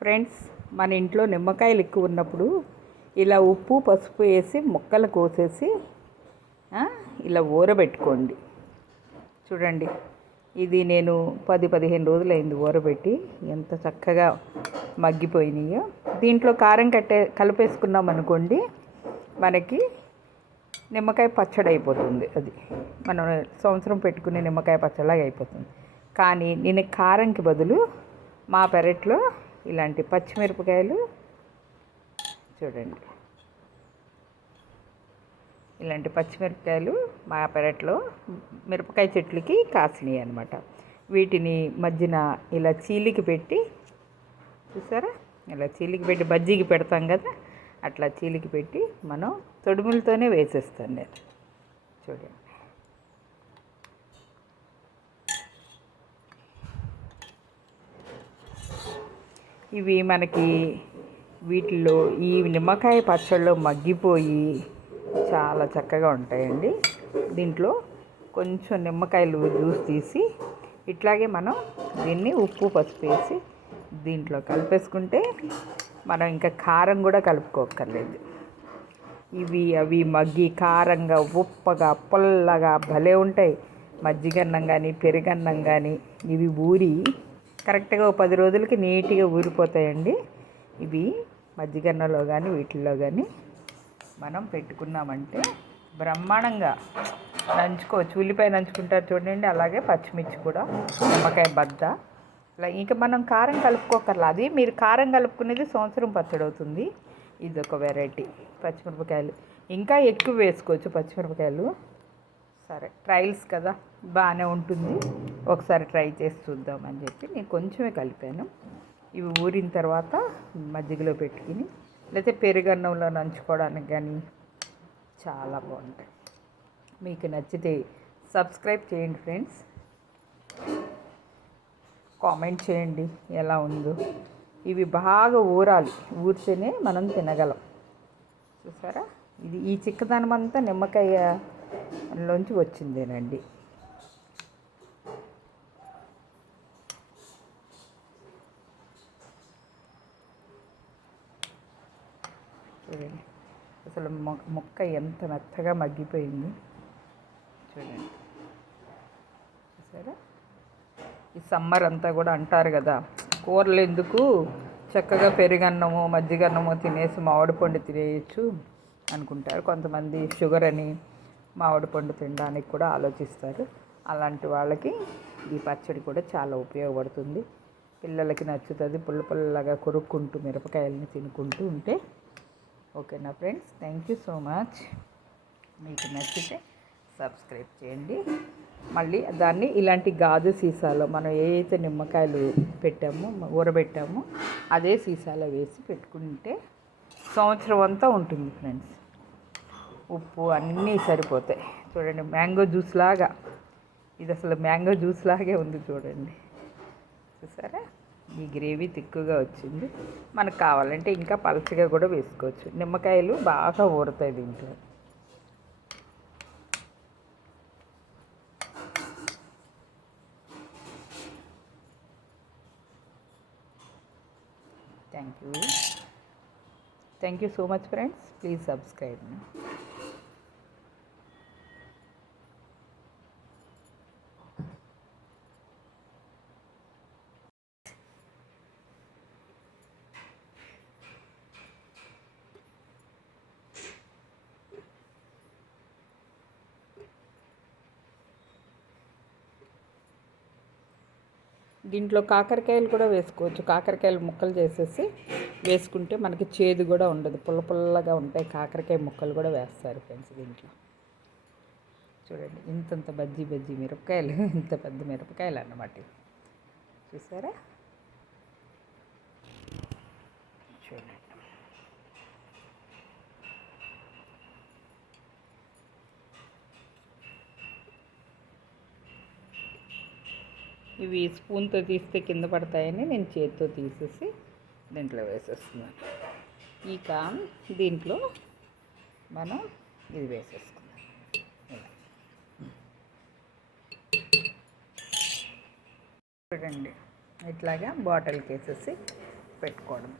Friends, మన ఇంట్లో నిమ్మకాయలు ఎక్కువ ఉన్నప్పుడు ఇలా ఉప్పు పసుపు వేసి ముక్కలు కోసేసి ఇలా ఊరబెట్టుకోండి. చూడండి, ఇది నేను 10-15 రోజులైంది ఊరబెట్టి. ఎంత చక్కగా మగ్గిపోయినాయో. దీంట్లో కారం కలిపేసుకున్నాం అనుకోండి, మనకి నిమ్మకాయ పచ్చడి అయిపోతుంది. అది మనం సంవత్సరం పెట్టుకునే నిమ్మకాయ పచ్చడిలాగా అయిపోతుంది. కానీ నేను కారంకి బదులు మా పెరట్లో ఇలాంటి పచ్చిమిరపకాయలు చూడండి, ఇలాంటి పచ్చిమిరపకాయలు మా పెరట్లో మిరపకాయ చెట్లకి కాసినాయి అన్నమాట. వీటిని మధ్యన ఇలా చీలికి పెట్టి, చూసారా, ఇలా చీలికి పెట్టి బజ్జీకి పెడతాం కదా, అట్లా చీలికి పెట్టి మనం తొడుములతోనే వేసేస్తాను నేను. చూడండి, ఇవి మనకి వీటిల్లో ఈ నిమ్మకాయ పచ్చళ్ళు మగ్గిపోయి చాలా చక్కగా ఉంటాయండి. దీంట్లో కొంచెం నిమ్మకాయలు జ్యూస్ తీసి ఇట్లాగే మనం దీన్ని ఉప్పు పసుపు వేసి దీంట్లో కలిపేసుకుంటే మనం ఇంకా కారం కూడా కలుపుకోక్కర్లేదు. అవి మగ్గి కారంగా ఉప్పగా పుల్లగా భలే ఉంటాయి. మజ్జిగన్నం కానీ పెరుగన్నం కానీ ఇవి ఊరి కరెక్ట్గా 10 రోజులకి నీట్గా ఊరిపోతాయండి. ఇవి మజ్జిగన్నంలో కానీ వీటిల్లో కానీ మనం పెట్టుకున్నామంటే బ్రహ్మాండంగా నంచుకోవచ్చు. ఉల్లిపాయ నంచుకుంటారు చూడండి, అలాగే పచ్చిమిర్చి కూడా, నిమ్మకాయ బద్ద. ఇంకా మనం కారం కలుపుకోకర్లా. అది మీరు కారం కలుపుకునేది సంవత్సరం పచ్చడి అవుతుంది. ఇది ఒక వెరైటీ. పచ్చిమిరపకాయలు ఇంకా ఎక్కువ వేసుకోవచ్చు పచ్చిమిరపకాయలు. సరే, ట్రయల్స్ కదా, బాగానే ఉంటుంది, ఒకసారి ట్రై చేసి చూద్దామని చెప్పి నేను కొంచెమే కలిపాను. ఇవి ఊరిన తర్వాత మజ్జిగలో పెట్టుకుని లేకపోతే పెరుగన్నంలో నంచుకోవడానికి కానీ చాలా బాగుంటాయి. మీకు నచ్చితే సబ్స్క్రైబ్ చేయండి ఫ్రెండ్స్, కామెంట్ చేయండి ఎలా ఉందో. ఇవి బాగా ఊరాలి, ఊరితేనే మనం తినగలం. చూసారా, ఈ చిక్కదనం అంతా నిమ్మకాయలోంచి వచ్చిందేనండి. చూడండి, అసలు మొక్క ఎంత మెత్తగా మగ్గిపోయింది. చూడండి, చూసారా. ఈ సమ్మర్ అంతా కూడా అంటారు కదా, కూరలు ఎందుకు, చక్కగా పెరుగన్నమో మజ్జిగన్నమో తినేసి మామిడి పండు తినేయచ్చు అనుకుంటారు కొంతమంది. షుగర్ అని మామిడి పండు తినడానికి కూడా ఆలోచిస్తారు. అలాంటి వాళ్ళకి ఈ పచ్చడి కూడా చాలా ఉపయోగపడుతుంది. పిల్లలకి నచ్చుతుంది. పుల్ల పుల్లగా కొరుక్కుంటూ మిరపకాయలని తినుకుంటూ ఉంటే. ఓకేనా friends, thank you so much. మీకు నచ్చితే సబ్స్క్రైబ్ చేయండి. మళ్ళీ దాన్ని ఇలాంటి గాజు సీసాలో మనం ఏదైతే నిమ్మకాయలు పెట్టామో ఊరబెట్టామో అదే సీసాలో వేసి పెట్టుకుంటే సంవత్సరం అంతా ఉంటుంది ఫ్రెండ్స్. ఉప్పు అన్నీ సరిపోతాయి. చూడండి, మ్యాంగో జ్యూస్ లాగా, ఇది అసలు మ్యాంగో జ్యూస్ లాగే ఉంది చూడండి. చూసారా, ఈ గ్రేవీ తిక్కుగా వచ్చింది. మనకు కావాలంటే ఇంకా పలచగా కూడా వేసుకోవచ్చు. నిమ్మకాయలు బాగా ఊరుతాయి దీంట్లో. Thank you so much friends. Please subscribe me. దీంట్లో కాకరకాయలు కూడా వేసుకోవచ్చు. కాకరకాయలు ముక్కలు చేసేసి వేసుకుంటే మనకి చేదు కూడా ఉండదు, పుల్ల పుల్లగా ఉంటాయి. కాకరకాయ ముక్కలు కూడా వేస్తారు ఫ్రెండ్స్ దీంట్లో. చూడండి, ఇంతంత బజ్జీ మిరపకాయలు, ఇంత పెద్ద మిరపకాయలు అన్నమాట. చూసారా, చూడండి. ఇవి స్పూన్తో తీస్తే కింద పడతాయని నేను చేతితో తీసేసి దీంట్లో వేసేస్తున్నాను. ఇక దీంట్లో మనం ఇది వేసేసుకుందాం. చూడండి, ఇట్లాగా బాటిల్కి వేసేసి పెట్టుకోవడం.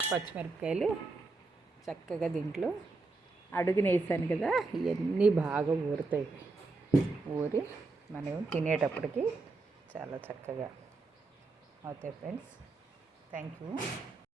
పచ్చిమిరపకాయలు చక్కగా దీంట్లో అడుగున వేసాను కదా, ఇవన్నీ బాగా ఊరుతాయి. ఊరి మనం తినేటప్పటికి చాలా చక్కగా అవుతాయి ఫ్రెండ్స్. Thank you.